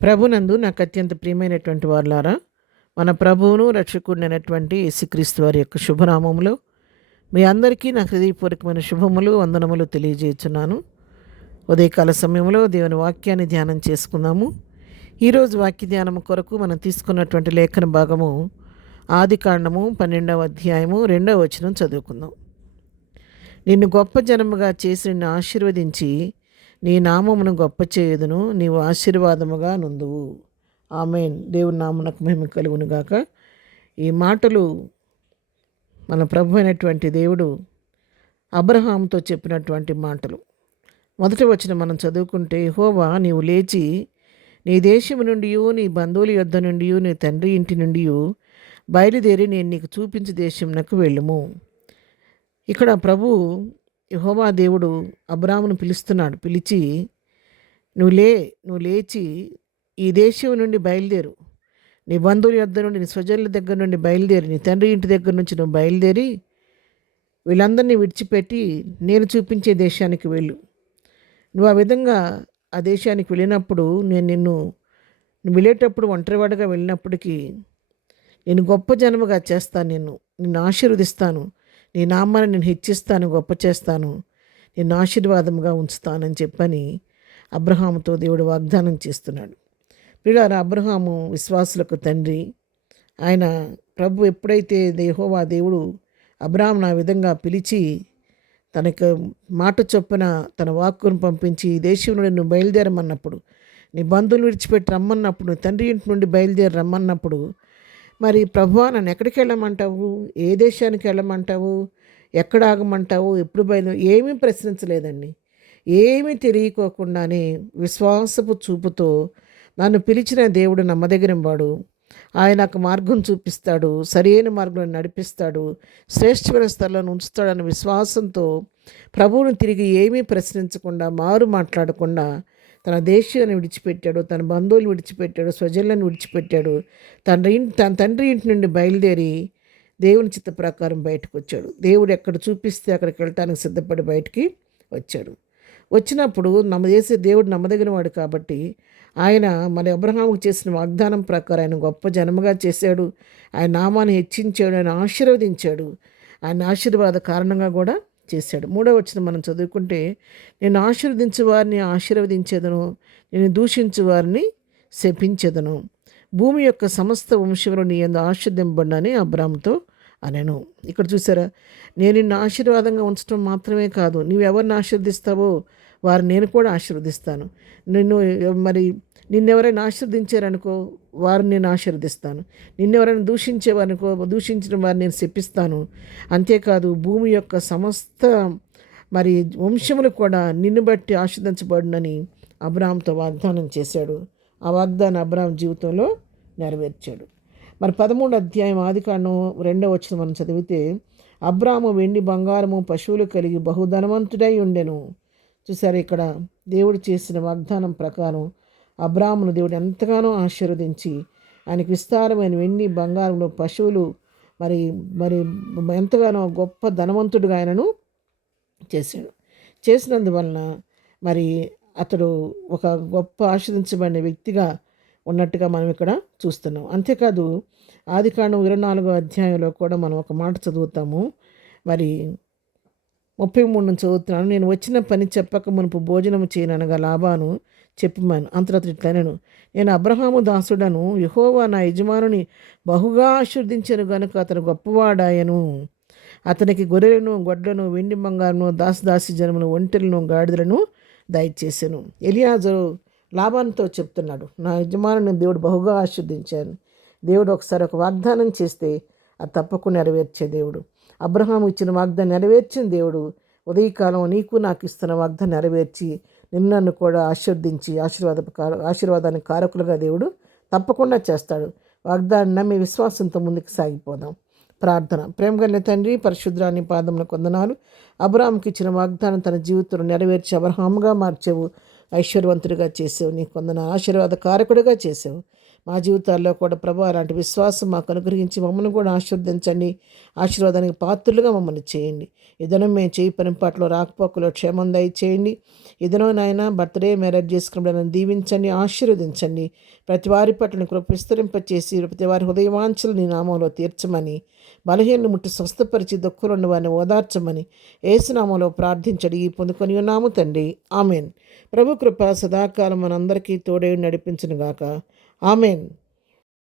ప్రభునందు నాకు అత్యంత ప్రియమైనటువంటి వారులారా, మన ప్రభువును రక్షకుడినైనటువంటి యేసుక్రీస్తు వారి యొక్క శుభనామములో మీ అందరికీ నా హృదయపూర్వకమైన శుభములు, వందనములు తెలియజేయుచున్నాను. ఉదయకాల సమయంలో దేవుని వాక్యాన్ని ధ్యానం చేసుకుందాము. ఈరోజు వాక్య ధ్యానం కొరకు మనం తీసుకున్నటువంటి లేఖన భాగము ఆదికాండము 12వ అధ్యాయము 2వ వచనం చదువుకుందాం. నిన్ను గొప్ప జనముగా చేసి నిన్ను ఆశీర్వదించి నీ నామమును గొప్ప చేయుదును, నీవు ఆశీర్వాదముగా నుందువు. ఆమేన్. దేవుని నామమునకు మహిమ కలుగును గాక. ఈ మాటలు మన ప్రభు అయినటువంటి దేవుడు అబ్రహాముతో చెప్పినటువంటి మాటలు. మొదటి వచనం మనం చదువుకుంటే, యెహోవా నీవు లేచి నీ దేశము నుండి నీ బంధువుల యొద్ద నుండి నీ తండ్రి ఇంటి నుండి బయలుదేరి నేను నీకు చూపించే దేశమునకు వెళ్ళుము. ఇక్కడ ప్రభు యెహోవా దేవుడు అబ్రాహామును పిలుస్తున్నాడు. పిలిచి నువ్వు లేచి ఈ దేశం నుండి బయలుదేరు, నీ బంధువుల యొద్ద నుండి నీ స్వజనుల దగ్గర నుండి బయలుదేరి నీ తండ్రి ఇంటి దగ్గర నుంచి నువ్వు బయలుదేరి వీళ్ళందరినీ విడిచిపెట్టి నేను చూపించే దేశానికి వెళ్ళు. నువ్వు ఆ విధంగా ఆ దేశానికి వెళ్ళినప్పుడు నువ్వు వెళ్ళేటప్పుడు ఒంటరివాడిగా వెళ్ళినప్పటికీ నేను గొప్ప జనముగా చేస్తాను, నిన్ను ఆశీర్వదిస్తాను, నీ నామాన్ని నేను హెచ్చిస్తాను, గొప్ప చేస్తాను, నిన్ను ఆశీర్వాదంగా ఉంచుతానని చెప్పని అబ్రహాముతో దేవుడు వాగ్దానం చేస్తున్నాడు. పిల్లారా, అబ్రహాము విశ్వాసులకు తండ్రి. ఆయన ప్రభు ఎప్పుడైతే యెహోవా దేవుడు అబ్రహామును ఆ విధంగా పిలిచి తనకు మాట చొప్పున తన వాక్కును పంపించి ఈ దేశం నుండి నువ్వు బయలుదేరమన్నప్పుడు, నీ బంధువులు విడిచిపెట్టి రమ్మన్నప్పుడు, నీ తండ్రి ఇంటి నుండి బయలుదేరి రమ్మన్నప్పుడు, మరి ప్రభువా నన్ను ఎక్కడికి వెళ్ళమంటావు, ఏ దేశానికి వెళ్ళమంటావు, ఎక్కడ ఆగమంటావు, ఎప్పుడు ఏమీ ప్రశ్నించలేదండి. ఏమీ తెలియకోకుండానే విశ్వాసపు చూపుతో నన్ను పిలిచిన దేవుడు నమ్మదగిన వాడు. ఆయన నాకు మార్గం చూపిస్తాడు, సరైన మార్గంలో నడిపిస్తాడు, శ్రేష్టమైన స్థలంలో ఉంచుతాడన్న విశ్వాసంతో ప్రభువును తిరిగి ఏమీ ప్రశ్నించకుండా, మారు మాట్లాడకుండా తన దేశాన్ని విడిచిపెట్టాడు, తన బంధువులు విడిచిపెట్టాడు, స్వజనులను విడిచిపెట్టాడు. తన తండ్రి ఇంటి నుండి బయలుదేరి దేవుని చిత్త ప్రకారం బయటకు వచ్చాడు. దేవుడు ఎక్కడ చూపిస్తే అక్కడికి వెళ్ళటానికి సిద్ధపడి బయటికి వచ్చాడు. వచ్చినప్పుడు దేవుడు నమ్మదగిన వాడు కాబట్టి ఆయన మన అబ్రహాముకు చేసిన వాగ్దానం ప్రకారం ఆయన గొప్ప జనముగా చేశాడు. ఆయన నామాన్ని హెచ్చించాడు, ఆయన ఆశీర్వదించాడు, ఆయన ఆశీర్వాద కారణంగా కూడా చేశాడు. 3వ వచనం మనం చదువుకుంటే, నేను ఆశీర్వదించు వారిని ఆశీర్వదించేదను, నేను దూషించు వారిని శపించెదను, భూమి యొక్క సమస్త వంశంలో నీ యందు ఆశీర్వదింపబడినని అబ్రాహాముతో అనెను. ఇక్కడ చూసారా, నేను నిన్ను ఆశీర్వాదంగా ఉంచడం మాత్రమే కాదు, నువ్వెవరిని ఆశీర్వదిస్తావో వారిని నేను కూడా ఆశీర్వదిస్తాను. నిన్నెవరైనా ఆశీర్వదించారనుకో వారిని నేను ఆశీర్వదిస్తాను. నిన్నెవరైనా దూషించిన వారిని నేను శపిస్తాను. అంతేకాదు భూమి యొక్క సమస్త వంశములు కూడా నిన్ను బట్టి ఆశీర్వదించబడునని అబ్రాహాముతో వాగ్దానం చేశాడు. ఆ వాగ్దానం అబ్రాహాము జీవితంలో నెరవేర్చాడు. 13వ అధ్యాయం ఆదికాండం 2వ వచనం మనం చదివితే, అబ్రాహాము వెండి బంగారము పశువులు కలిగి బహుధనవంతుడై ఉండెను. చూసారు, ఇక్కడ దేవుడు చేసిన వాగ్దానం ప్రకారం అబ్రాహామును దేవుడు ఎంతగానో ఆశీర్వదించి ఆయనకు విస్తారమైన వెండి బంగారంలో పశువులు మరి మరి ఎంతగానో గొప్ప ధనవంతుడిగా ఆయనను చేశాడు. చేసినందువలన అతడు ఒక గొప్ప ఆశీర్వదించబడిన వ్యక్తిగా ఉన్నట్టుగా మనం ఇక్కడ చూస్తున్నాం. అంతేకాదు ఆదికాండం 24వ అధ్యాయంలో కూడా మనం ఒక మాట చదువుతాము. 33 నుంచి చదువుతున్నాను. నేను వచ్చిన పని చెప్పక మునుపు భోజనము చేయననగా లాబాను చెప్పమను. అంతటా ఇట్లనెను, నేను అబ్రహాము దాసుడను, యెహోవా నా యజమానుని బహుగా ఆశీర్వదించెను గనుక అతను గొప్పవాడాయను. అతనికి గొర్రెలను, గొడ్లను, వెండి బంగారమును, దాసి జనమును, ఒంటెలను, గాడిదలను దయచేసెను. ఎలియాజరు లాబానుతో చెప్తున్నాడు, నా యజమానుని దేవుడు బహుగా ఆశీర్వదించాను. దేవుడు ఒకసారి ఒక వాగ్దానం చేస్తే అది తప్పకుండా నెరవేర్చే దేవుడు. అబ్రహాము ఇచ్చిన వాగ్దానం నెరవేర్చిన దేవుడు ఉదయకాలం నీకు నాకు ఇస్తున్న వాగ్దానం నెరవేర్చి నన్ను కూడా ఆశీర్వదించి ఆశీర్వాదానికి కారకులుగా దేవుడు తప్పకుండా చేస్తాడు. వాగ్దానం నమ్మి విశ్వాసంతో ముందుకు సాగిపోదాం. ప్రార్థన. ప్రేమగల తండ్రి, పరిశుద్ధాన్ని పాదములకు వందనాలు. అబ్రహాముకి ఇచ్చిన వాగ్దానం తన జీవితంలో నెరవేర్చి అబ్రహాముగా మార్చావు, ఐశ్వర్యవంతుడిగా చేసావు, నీకు వందనాలు. ఆశీర్వాద కారకుడిగా చేసావు. మా జీవితాల్లో కూడా ప్రభు అలాంటి విశ్వాసం మాకు అనుగ్రహించి మమ్మల్ని కూడా ఆశీర్వదించండి. ఆశీర్వాదానికి పాత్రులుగా మమ్మల్ని చేయండి. ఈ దినం మేము చేయి పనిపాట్లో రాకపోకలో క్షేమం దయచేయండి. ఈ దినం నాయన బర్త్డే మ్యారేజ్ చేసుకున్నప్పుడు దీవించండి, ఆశీర్వదించండి. ప్రతి వారి పట్ల నీ కృప విస్తరింపచేసి ప్రతి వారి హృదయవాంఛలు నీ నామంలో తీర్చమని, బలహీనలు ముట్టి స్వస్థపరిచి దుఃఖంలో ఉన్న వారిని ఓదార్చమని యేసునామంలో ప్రార్థించడి పొందుకొని ఉన్నాము తండ్రి. ఆమెన్. ప్రభు కృప సదాకాలం మనందరికీ తోడై నడిపించునుగాక. ఆమెన్.